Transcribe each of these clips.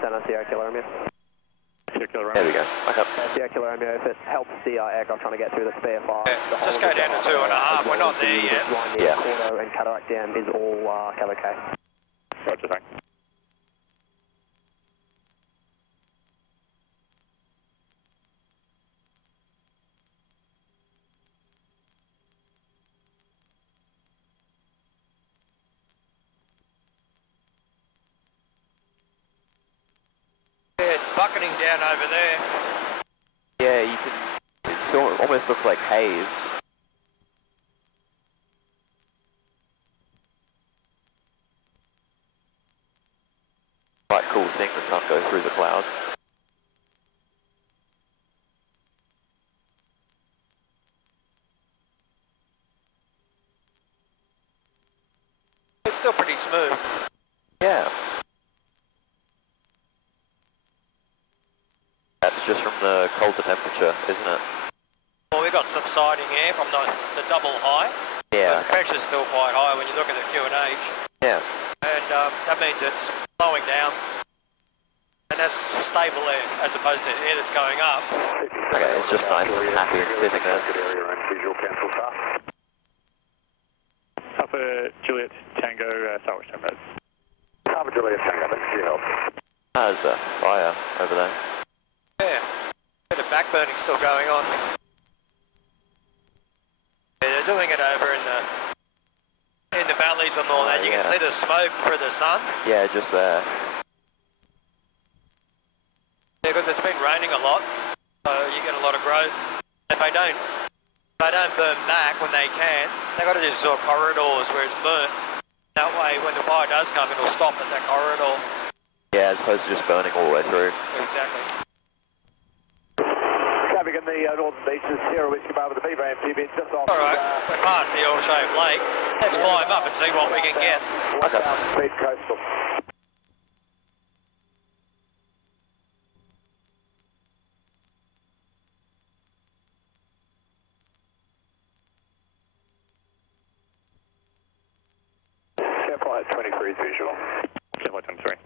center, Sierra Kilo Romeo. There we go. Okay. Sierra Kilo Romeo, if it helps the aircraft trying to get through the spare fire. Yeah, just go down to 2.5, we're not there yet. Yeah. Quarter and cataract dam is all cab okay. Roger, thanks. Yeah, it's bucketing down over there. Yeah, you can. It almost looks like haze. Quite cool seeing the sun go through the clouds. It's still pretty smooth. Yeah. That's just from the colder temperature, isn't it? Well, we've got subsiding air from the double high. Yeah. So the pressure's still quite high when you look at the QNH. Yeah. And that means it's slowing down. And that's stable air as opposed to air that's going up. Okay, it's just nice and happy and sitting there. Alpha Juliet Tango, Southwest Road. Alpha Juliet Tango, thanks for your help. There's a fire over there. Yeah, a bit of backburning still going on. Yeah, they're doing it over in the valleys and all that. You can see the smoke through the sun. Yeah, just there. Yeah, because it's been raining a lot, so you get a lot of growth. If they don't burn back when they can, they've got to do sort of corridors where it's burnt. That way, when the fire does come, it'll stop at that corridor. Yeah, as opposed to just burning all the way through. Exactly. Traffic in the northern beaches, Sierra Whiskey Bar with the B-Ram TB just off. Alright, we're past the L-shaped lake. Let's climb up and see what we can get. Okay. Speed coastal. Flight 23 is visual. Flight 23.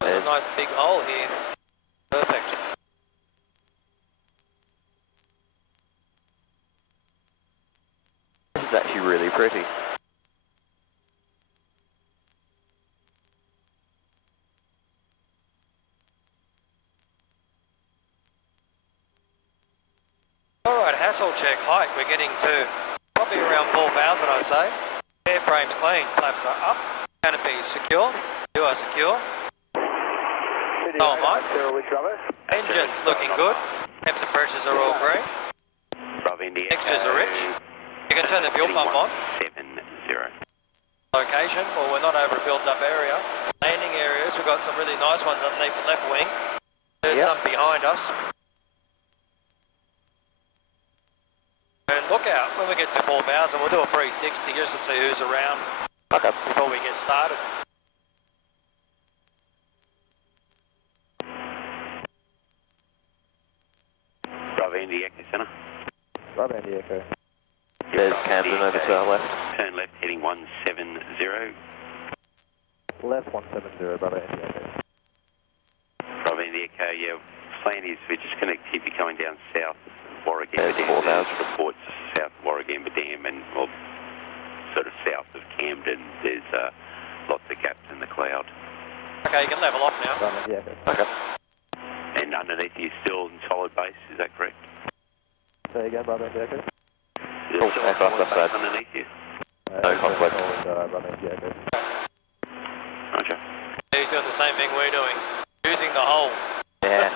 There's a nice big hole here. Perfect. This is actually really pretty. Alright, hassle check height. We're getting to probably around 4,000, I'd say. Airframe's clean, flaps are up, canopy is secure, you are secure. Oh my. Engine's looking good. Temps and pressures are all green. Textures are rich. You can turn the fuel pump on. 70. Location, well, we're not over a built-up area. Landing areas, we've got some really nice ones underneath the left wing. There's some behind us. And look out, when we get to 4,000, we'll do a 360 just to see who's around before we get started. Bravo Indy Echo Centre. Bravo Indy Echo. There's Camden over to our left. Turn left heading 170. Left 170, Bravo Indy Echo. Bravo Indy Echo, yeah. Plan is we're just going to keep you coming down south Warragamba There's Dam. 4,000. There's reports south Warragamba Dam and well, sort of south of Camden. There's lots of gaps in the cloud. Okay, you can level off now. Bravo Indy Echo. Okay. And underneath you still in solid base, is that correct? Say again, Bravo Indy Echo. Is Oh, there still aircraft solid offside. base underneath you? No conflict. Bravo Indy Echo. Roger. He's doing the same thing we're doing. Using the hole. Yeah.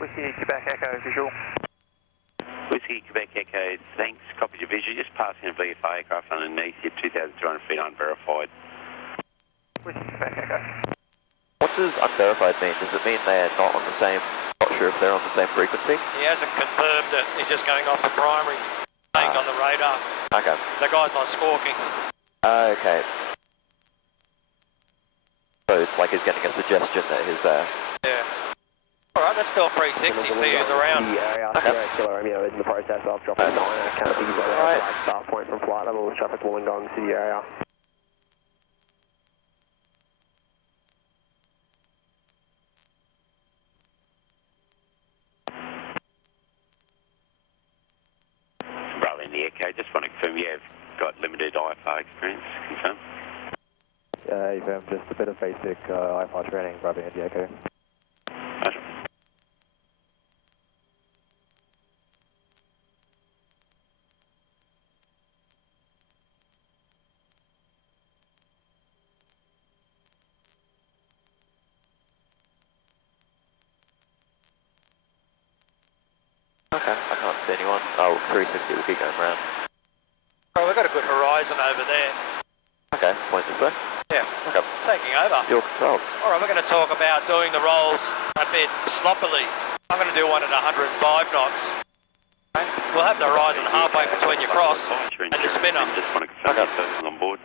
Whiskey Quebec Echo visual. Whiskey Quebec Echo, thanks. Copy your visual. Just passing a VFR aircraft underneath you, 2,200 feet unverified. Whiskey Quebec Echo. What does unverified mean? Does it mean they're not on the same not sure if they're on the same frequency. He hasn't confirmed it. He's just going off the primary, playing on the radar. Okay. The guy's not squawking. Okay. So it's like he's getting a suggestion that his Yeah. Alright, let's do a 360, see who's around. The area, Okay. Kilo Romeo is in the process of dropping 9 canopies over Right. start point from flight level, traffic Wollongong City area. Bravo in the Echo, just want to confirm you have got limited IFR experience, confirm? Just a bit of basic IFR training, Bravo and Echo. Roger. Okay, I can't see anyone. Oh, 360 will keep going round. Oh, we've got a good horizon over there. Okay, point this way. Yeah, Okay. taking over. Your controls. Alright, we're going to talk about doing the rolls a bit sloppily. I'm going to do one at 105 knots. Okay. We'll have the horizon halfway between your cross and the spinner. Just want to confirm your person on board.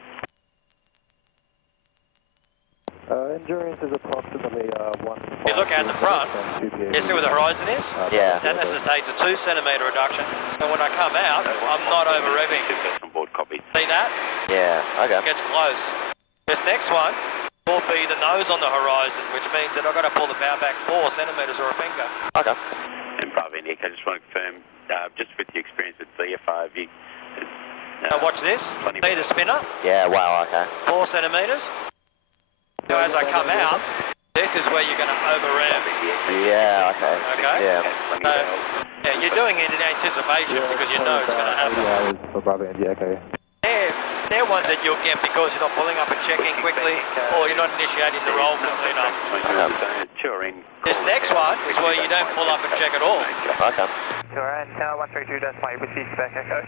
Endurance is approximately 1. If you look out the front, you see where the horizon is? Yeah. That necessitates a 2 centimetre reduction. So when I come out, I'm not over revving. Two person on board, copy. See that? Yeah, okay. Gets close. This next one will be the nose on the horizon, which means that I've got to pull the bow back 4 centimetres or a finger. Okay. And Bravo Nick, I just want to confirm, just with your experience with VFR, have you... Now watch this. See the spinner? Yeah, wow, okay. 4 centimetres. So as I come out, this is where you're going to over rev. Yeah, okay. Okay? Yeah. So, yeah, you're doing it in anticipation because you know it's going to happen. hours for Bravo and Echo. They're ones that you'll get because you're not pulling up and checking quickly, or you're not initiating the roll quickly enough. This next one is where you don't pull up and check at all. Okay. Alright, now 132, that's my receive back echo.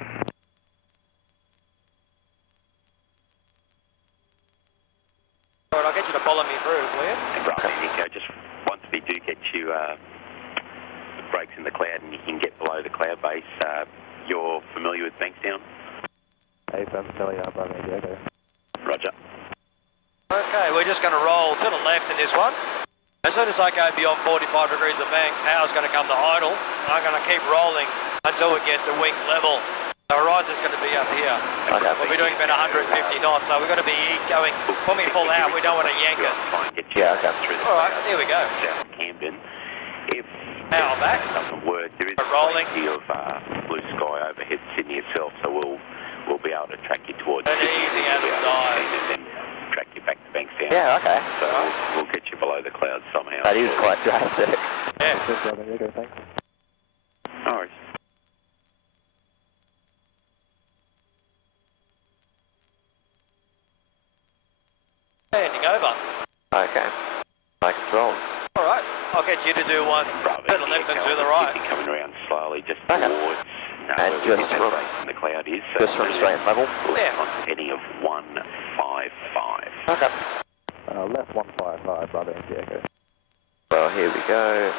Alright, I'll get you to follow me through, will you? Bravo Nico, just once we do get you breaks in the cloud and you can get below the cloud base, you're familiar with Bankstown? I'm familiar, Bravo and Echo. Roger. Okay, we're just going to roll to the left in this one. As soon as I go beyond 45 degrees of bank, power's going to come to idle. And I'm going to keep rolling until we get the wings level. The horizon's going to be up here. Okay. We'll be doing about 150 knots, so we've got to be going, when we pull out, we don't want to yank it. Yeah, okay. Alright, here we go. South Camden. If Power back. it doesn't work, there is Rolling. plenty of blue sky overhead Sydney itself, so we'll be able to track you towards And easy out of the dive. and then track you back to Bankstown. Yeah, okay. So we'll get you below the clouds somehow. That is quite drastic. Yeah. Bravo and Echo, thanks. No worries. Standing over. Okay. My controls. Alright, I'll get you to do one Bravo, to the left and to the keep right. you coming around slowly, just Okay. towards And where just the from- break in the cloud is. So Just from straight level. Yeah. on heading of 155. Okay. Left 155, Bravo and Echo. Well, here we go.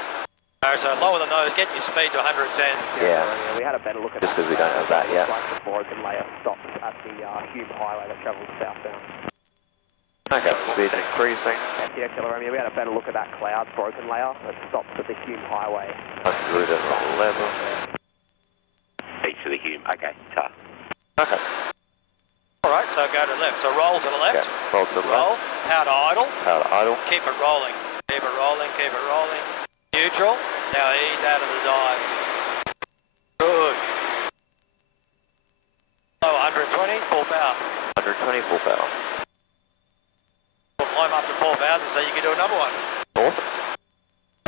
Alright, so lower the nose, get your speed to 110. Yeah. We had a better look at Just that. 'cause we don't have that yet. Like the broken layer stops at the Hume Highway that travels southbound. Okay, speed increasing. Yeah, Kilo Romeo, we had a better look at that cloud broken layer that stops at the Hume Highway. 111. East of the Hume. Okay, tough. Okay. Alright, so go to left. So roll to the left. Yeah. Roll to the Roll. left. Power to idle. Power to idle. Keep it rolling. Keep it rolling, keep it rolling. Neutral. Now ease out of the dive. Good. Low 120, full power. 120 full power. We'll climb up to 4,000 so you can do another one. Awesome.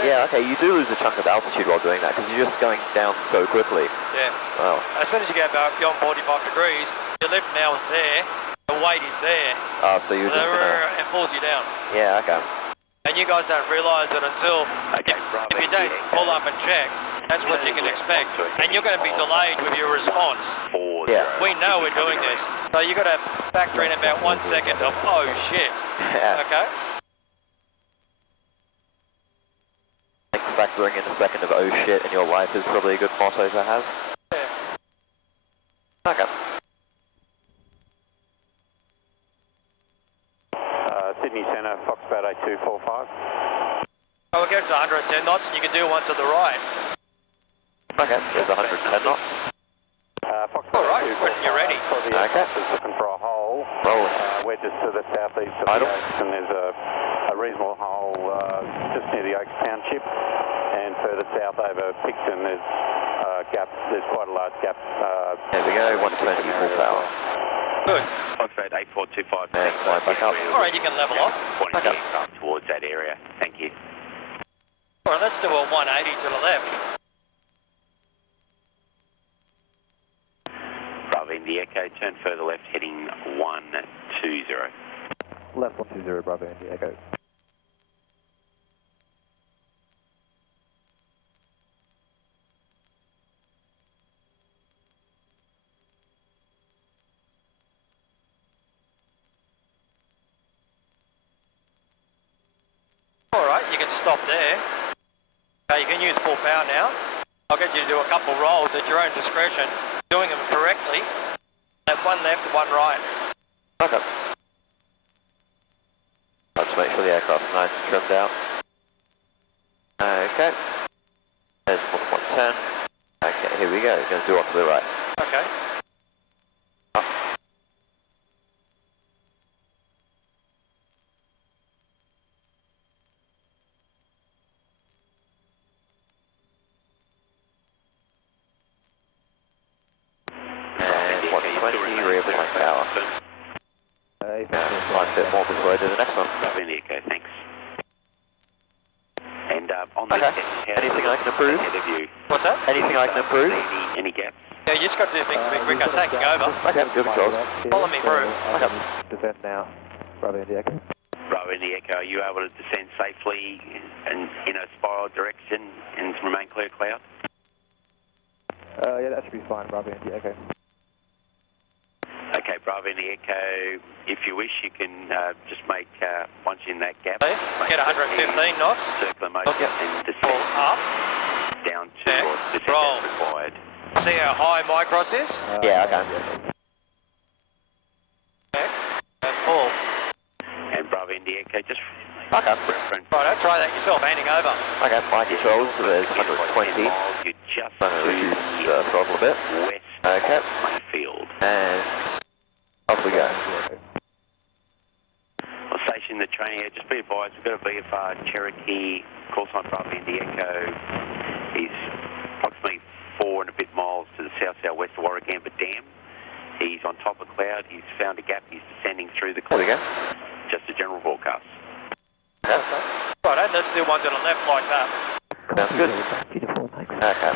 Yeah, okay, you do lose a chunk of altitude while doing that because you're just going down so quickly. Yeah. Wow. As soon as you go beyond 45 degrees, your lift now is there, the weight is there, So you're just gonna... it pulls you down. Yeah, okay. And you guys don't realise it until, Okay, Bravo. if you don't pull up and check, that's what you can expect. And you're going to be delayed with your response. Yeah. We know we're doing this, so you've got to factor in about 1 second of, oh shit, Yeah. okay? Like factoring in a second of oh shit in your life is probably a good motto to have. Yeah. Okay. Sydney Centre, Foxbat 8245. Oh, we'll get to 110 knots and you can do one to the right. Okay, there's 110 knots. Foxbat All right, when you're ready. Okay. Is looking for a hole. Rolling. We're just to the southeast of Idle. the Oaks, and there's a reasonable hole just near the Oaks Township. And further south over Picton, there's a gap. There's quite a large gap. There we go, 120 full power. Good. Foxbat 8425. And fly back up. All right, you can level off. Pointing the aircraft towards that area. Thank you. All right, let's do a 180 to the left. Bravo Indy Echo, turn further left, heading 120. Left 120, Bravo Indy Echo. All right, you can stop there. You can use full power now. I'll get you to do a couple rolls at your own discretion, doing them correctly. Have one left, one right. Okay. I'll just make sure the aircraft's nice and trimmed out. Okay. There's 110. Okay, here we go. Going to do off to the right. Okay. And 120, rear blank power. And fly a bit more before I do the next one. Bravo Indy Echo, thanks. And on this Okay. test, Anything I can improve? ahead of you. What's that? Anything I can improve? Any gaps? Yeah, you just got to do things a bit quicker. Taking over. Okay, good controls. Follow me through. Okay. Descend now, Bravo Indy Echo. Bravo Indy Echo, are you able to descend safely and in a spiral direction and remain clear of cloud? Yeah, that should be fine, Bravo Indy Echo. Okay, Bravo Indy Echo, if you wish, you can just make, once you're in that gap, Okay, get 115 knots. circular motion Okay. and Pull descend up. down to Yeah. descent Roll. as required. See how high my cross is? Yeah, okay. Okay. And pull. And Bravo Indy Echo, just Okay. reference. Right, try that yourself, handing over. Okay, fly controls, so there's 120. Miles, you're just I'm going to to reduce throttle a bit. west Okay. of Mayfield. And off we go. Well, station the train here, just be advised, we've got a VFR Cherokee, call sign Bravo Indy Echo. He's approximately 4 and a bit miles to the south-southwest of Warragamba Dam. He's on top of cloud, he's found a gap, he's descending through the There we cloud. go. Just a general broadcast. Okay. Right, let's do one to the left like that. Sounds good. Okay.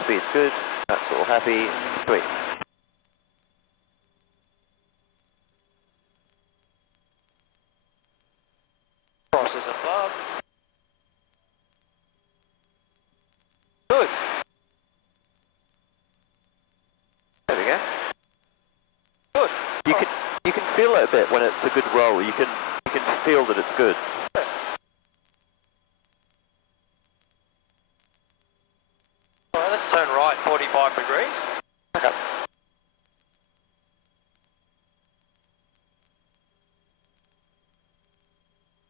Speed's good. That's all happy. Sweet. Cross is above. Good. There we go. Good. You can feel it a bit when it's a good roll. You can feel that it's good. All right, let's turn right 45 degrees. Okay.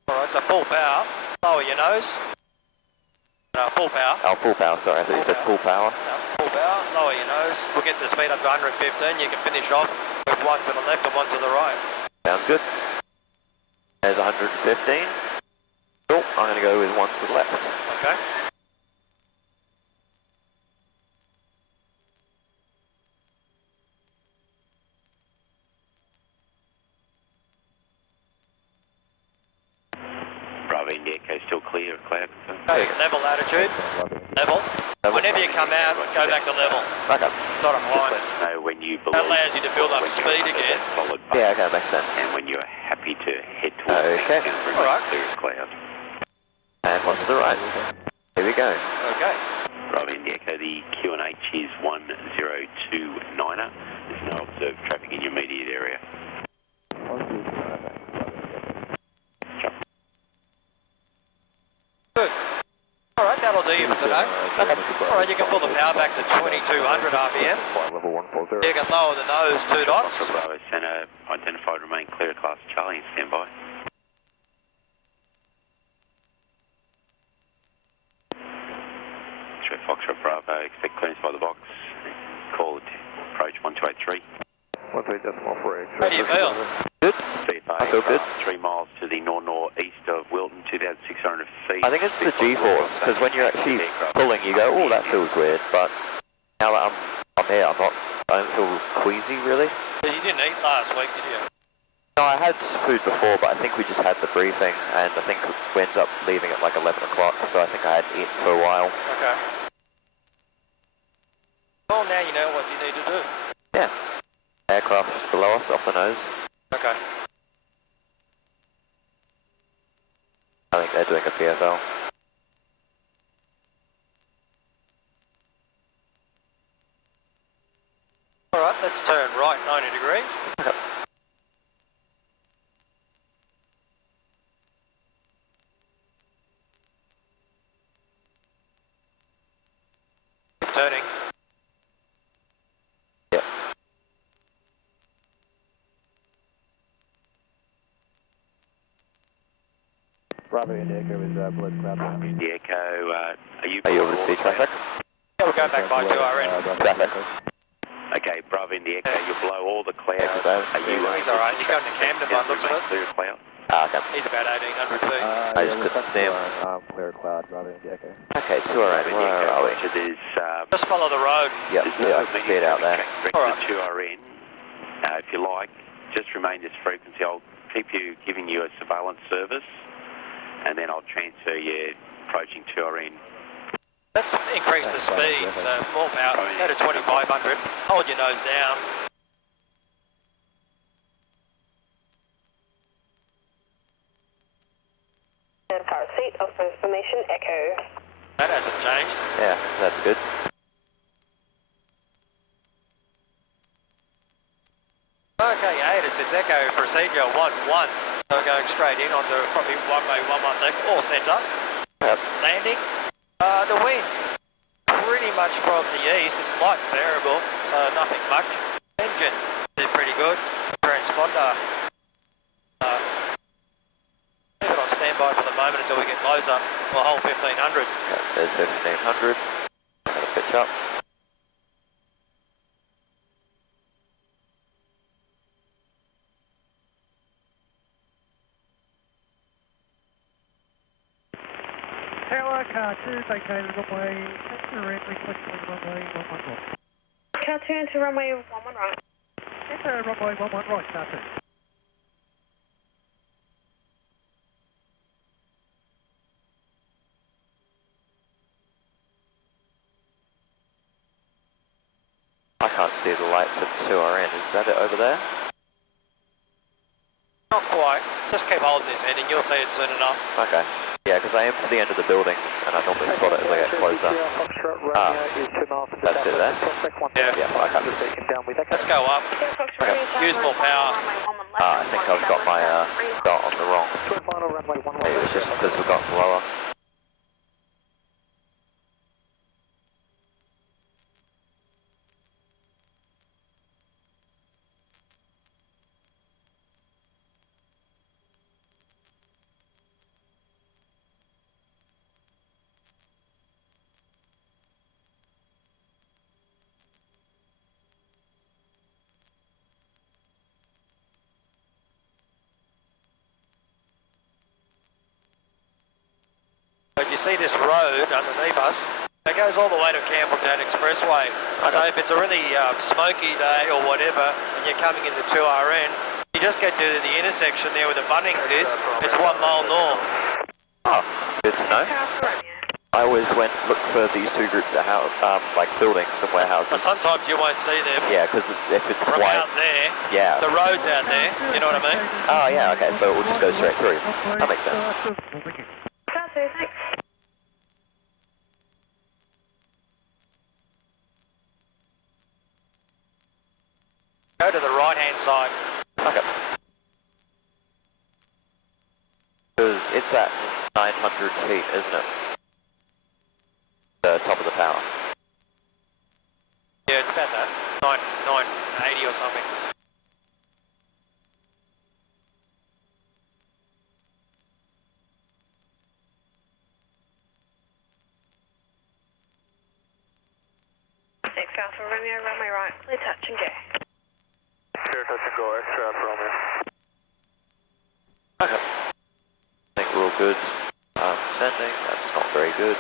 All right, so full power. Lower your nose. No, full power. Oh, full power. Sorry, I thought you said full power. No, full power. Lower your nose. We'll get the speed up to 115. You can finish off with one to the left and one to the right. Sounds good. There's 115. Cool. I'm going to go with one to the left. Okay. Bravo Indy Echo, still clear of cloud. Okay, level attitude. Level. Whenever you come out, go back to level. Okay. Not a Just climb. let us know when you believe. That allows you to build up when you're speed under again. that solid button. Yeah, okay, makes sense. And when you're happy to head towards Okay. All right. clear of cloud. And one to the right. Here we go. Okay. Bravo Indy Echo, the QNH is 1029er. There's no observed traffic in your immediate area. Good. All a day. Alright, you can pull the power back to 2200 RPM. Flight level 140. You can lower the nose 2 dots. Foxtrot Bravo Centre, identified remain clear to class Charlie, stand by. Foxtrot Bravo, expect clearance by the box. Call approach 1283. 13.4. How do you feel? Good. VFA, I feel good. 3 miles to the north-northeast of Wilton, 2,600 feet. I think it's the G-force, because when you're actually pulling, you go, oh, that feels weird, but now that I'm here, I don't feel queasy, really. But you didn't eat last week, did you? No, I had food before, but I think we just had the briefing, and I think we ended up leaving at like 11 o'clock, so I think I hadn't eaten for a while. Okay. Well, now you know what you need to do. Yeah. Aircraft below us, off the nose. Okay. I think they're doing a PFL. Alright, let's turn right 90 degrees. Okay. Keep turning. Yep. Bravo India Echo is below the cloud. The Echo, are you able to see traffic? Yeah, we'll go back by 2RN. Traffic. Okay, Bravo in the Echo, you're below all the clouds. Yeah, Are you? He's alright, he's going to Camden by the looks of it. Clear of cloud. Ah, okay. He's about 1800 feet. I just couldn't see him. Clear cloud, Bravo India Echo. Okay, 2RN, where are we? There's, Just follow the road. Yep, yeah, I can see it out there. Alright. 2RN, if you like, just remain this frequency. I'll keep you, giving you a surveillance service, and then I'll transfer you approaching 2RN. Let's increase the speed, so more power. Go to 2500. Hold your nose down. Car seat of information Echo. That hasn't changed. Yeah, that's good. Okay, Atis, it's Echo procedure 1-1. So we're going straight in onto probably runway 11 left or centre. Yep. Landing. The wind's pretty much from the east. It's light variable, so nothing much. Engine is pretty good. Transponder. Leave it on standby for the moment until we get closer. We'll hold 1500. Yep, there's 1500. Got a pitch up. Tower, car 2, vacated runway, enter requesting runway 11 right. Car 2 into runway 11 right. Enter runway 11 right, car 2. I can't see the lights at 2RN. Is that it over there? Not quite. Just keep holding this heading. You'll see it soon enough. Okay. Yeah, because I aim for the end of the buildings, and I normally spot it as I get closer. Ah, that's it there? Yeah. Yeah, okay. Let's go up. Use more power. Ah, I think I've got my dot on the wrong. Maybe it was just because we've gotten lower. But you see this road underneath us, it goes all the way to Campbelltown Expressway. So if it's a really smoky day or whatever, and you're coming into 2RN, you just get to the intersection there where the Bunnings is, it's 1 mile north. Oh, that's good to know. I always look for these two groups of like buildings and warehouses. But sometimes you won't see them. Yeah, because if it's From white, out there, yeah. the road's out there, you know what I mean? Oh yeah, okay, so it will just go straight through. That makes sense. Car 2, thanks. Go to the right-hand side. Okay. Because it's at 900 feet, isn't it? Tower. Yeah, it's about that. 980 or something. Six Alpha Romeo, runway right, clear touch and go. Clear touch and go, extra Alpha Romeo. Okay. I think we're all good. Sending, that's not very good.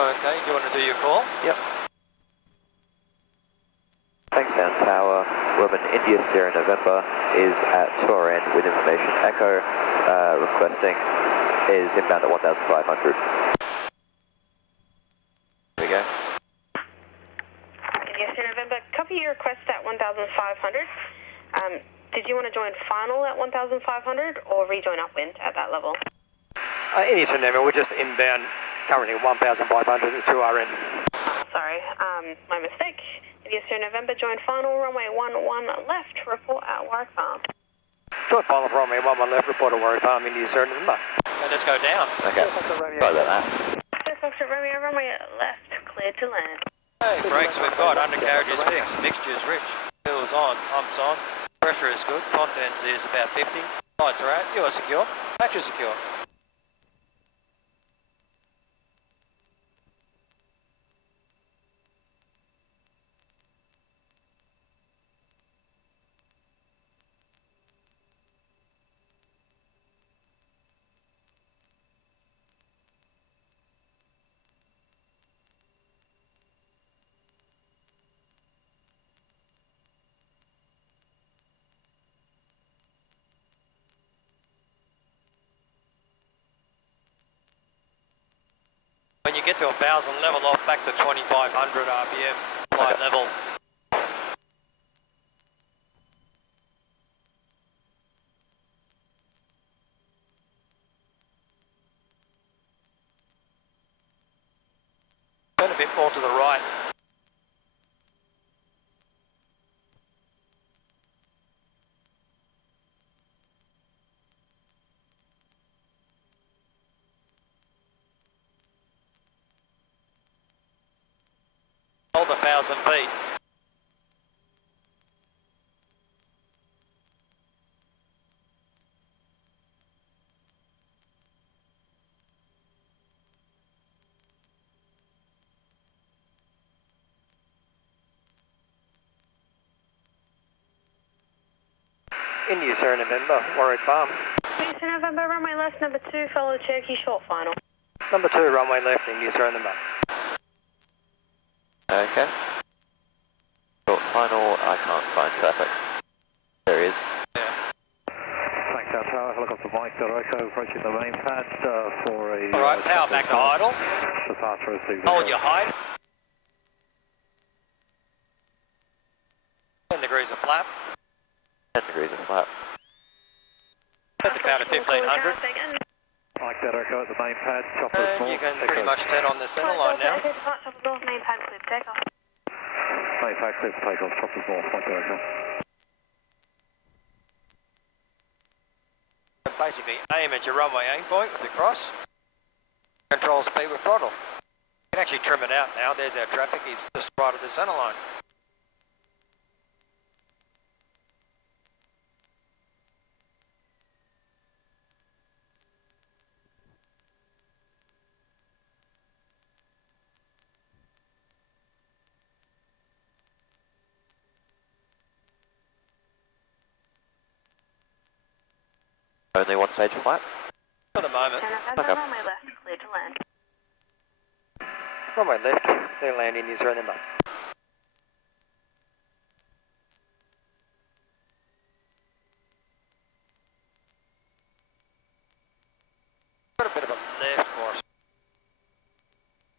Okay, do you want to do your call? Yep. Bankstown Tower, Roman India Sierra November is at 2 end with information echo, requesting is inbound at 1,500. There we go. Yes, sir, November. Copy your request at 1,500. Did you want to join final at 1,500 or rejoin upwind at that level? Eastern November, we're just inbound currently 1,500 at 2 RN. Sorry, my mistake. Eastern November, join final, runway 11 left, report at Warwick Farm. Join final from runway 11 left, report at Warwick Farm, Eastern November. Let's go down. Okay, sorry about that. Sir, Foxtrot Romeo, runway left, cleared to land. Hey, brakes we've got, undercarriage is fixed, mixture's rich, fuel's on, pumps on, pressure is good, contents is about 50, lights are out, you are secure, hatch is secure. When you get to 1,000, level off back to 2,500 RPM, flight level. Turn a bit more to the right. Hold 1,000 feet. India Sierra November, Warwick Farm. Eastern November, runway left, number 2, follow Cherokee short final. Number 2, runway left, India Sierra November. Okay. Short final, I can't find traffic. There he is. Yeah. Bankstown Tower, helicopter Mike, Echo approaching the main pad for a... Alright, power back to idle. Departure received. Hold your height. 10 degrees of flap. 10 degrees of flap. Set the power to 1,500. Mike, Echo at the main pad, chopper And small. you can pretty much turn on the center line now. Echo depart, chopper north, main pad clip, takeoff. Main pad clear for takeoff, chopper small, Mike, Echo. Basically aim at your runway aim point with the cross. Control speed with throttle. You can actually trim it out now. There's our traffic. He's just right at the center line. Only one stage of flight? For the moment. November, runway left, clear to land. Runway left. They're landing New Zealand. Got a bit of a left course.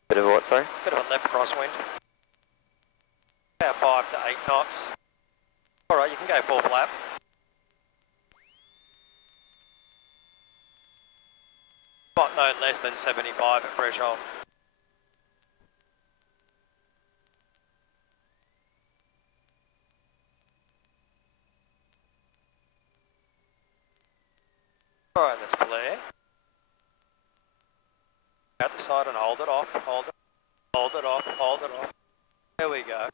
Bit of a what, sorry? Bit of a left crosswind. About 5 to 8 knots. Alright, you can go full flap. Not no less than 75 at threshold. Alright, that's clear. Out the side and hold it off, hold it off, hold it off. There we go.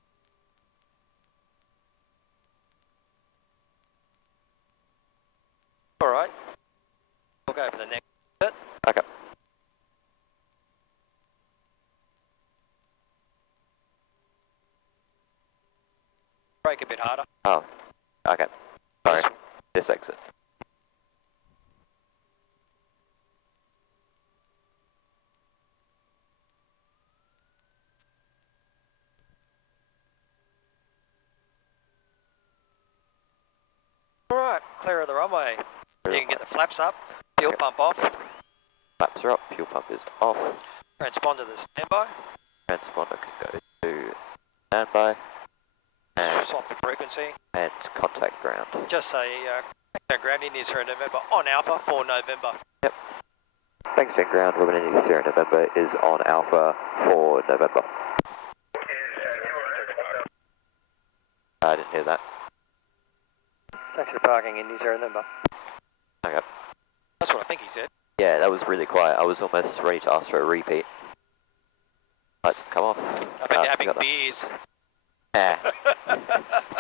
Alright. We'll go for the next bit. Okay. Brake a bit harder. Oh, okay. Sorry. This exit. Alright, clear of the runway. You can get the flaps up, fuel pump off, Flaps are up, fuel pump is off. transponder to standby, Transponder can go to standby and, swap the frequency. and contact ground. Just say ground in Sierra November on Alpha for November. Yep. Thanks, Jen Ground. Women in Sierra November is on Alpha for November. I didn't hear that. Thanks for parking in Sierra November. Okay. That's what I think he said. Yeah, that was really quiet. I was almost ready to ask for a repeat. Lights have come off. I bet you're having beers. Yeah.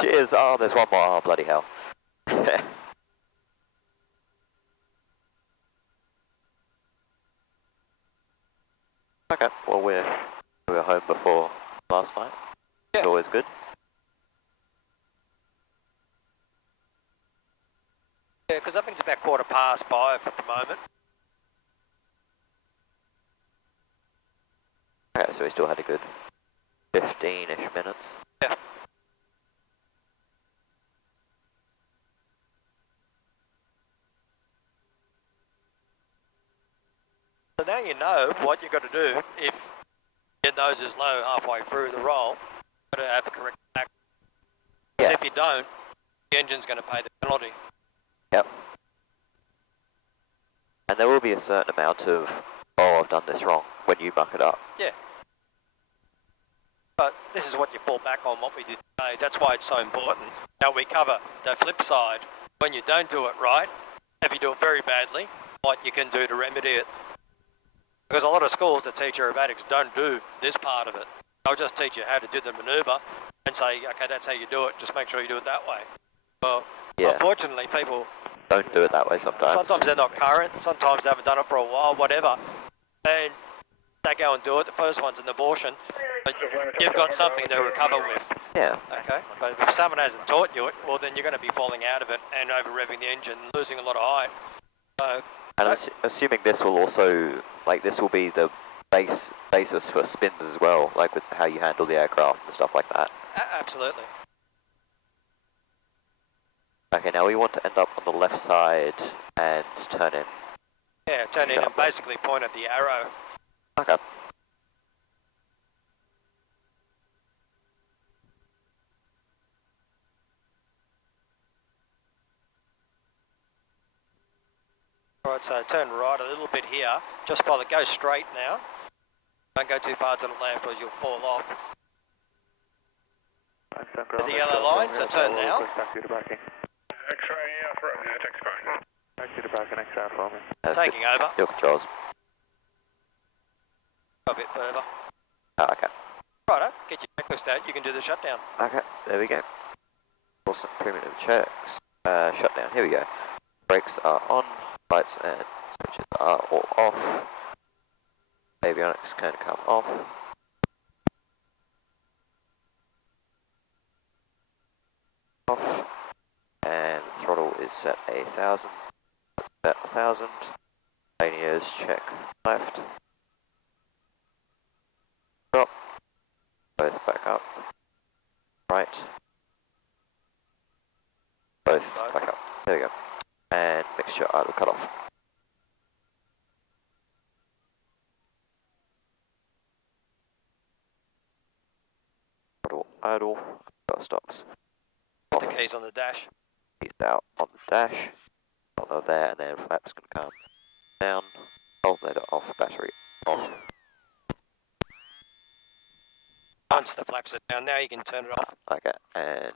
Cheers. Oh, there's one more. Oh, bloody hell. Okay, well we were home before last night. Yeah. It's always good. Yeah, because I think it's about 5:15 at the moment. Okay, so we still had a good 15-ish minutes. Yeah. So now you know what you've got to do if your nose is low halfway through the roll. You've got to have a correct back. Because if you don't, the engine's going to pay the penalty. Yep. And there will be a certain amount of, oh, I've done this wrong, when you muck it up. Yeah. But this is what you fall back on, what we did today. That's why it's so important. Now we cover the flip side. When you don't do it right, if you do it very badly, what you can do to remedy it. Because a lot of schools that teach aerobatics don't do this part of it. They'll just teach you how to do the manoeuvre and say, okay, that's how you do it, just make sure you do it that way. Well, unfortunately, people don't do it that way sometimes. Sometimes they're not current, sometimes they haven't done it for a while, whatever. And they go and do it. The first one's an abortion, but you've got something to recover with. Yeah. Okay? But if someone hasn't taught you it, well, then you're going to be falling out of it and over-revving the engine, losing a lot of height. So, and assuming this will also, like, this will be the basis for spins as well, like with how you handle the aircraft and stuff like that. Absolutely. Okay, now we want to end up on the left side and turn in. Yeah, turn in and basically point at the arrow. Okay. Alright, so turn right a little bit here. Just follow, go straight now. Don't go too far to the left or you'll fall off. The yellow line, so turn now. X-ray affirmative, next fine. Back to the back and X-ray for me. Taking over. Your controls. A bit further. Oh, okay. Righto, get your checklist out, you can do the shutdown. Okay, there we go. Awesome, primitive checks. Shutdown, here we go. Brakes are on, lights and switches are all off. Avionics can come off. Off. And throttle is set 1,000. Set 1,000. Linears check left. Drop. Both back up. Right. Both back up. There we go. And mixture idle cut off. Throttle idle. Got stops. Put the keys on the dash. Keys out on the dash. Throttle there, and then flaps can come down. Alternator off. Battery off. Once the flaps are down, now you can turn it off. Okay, and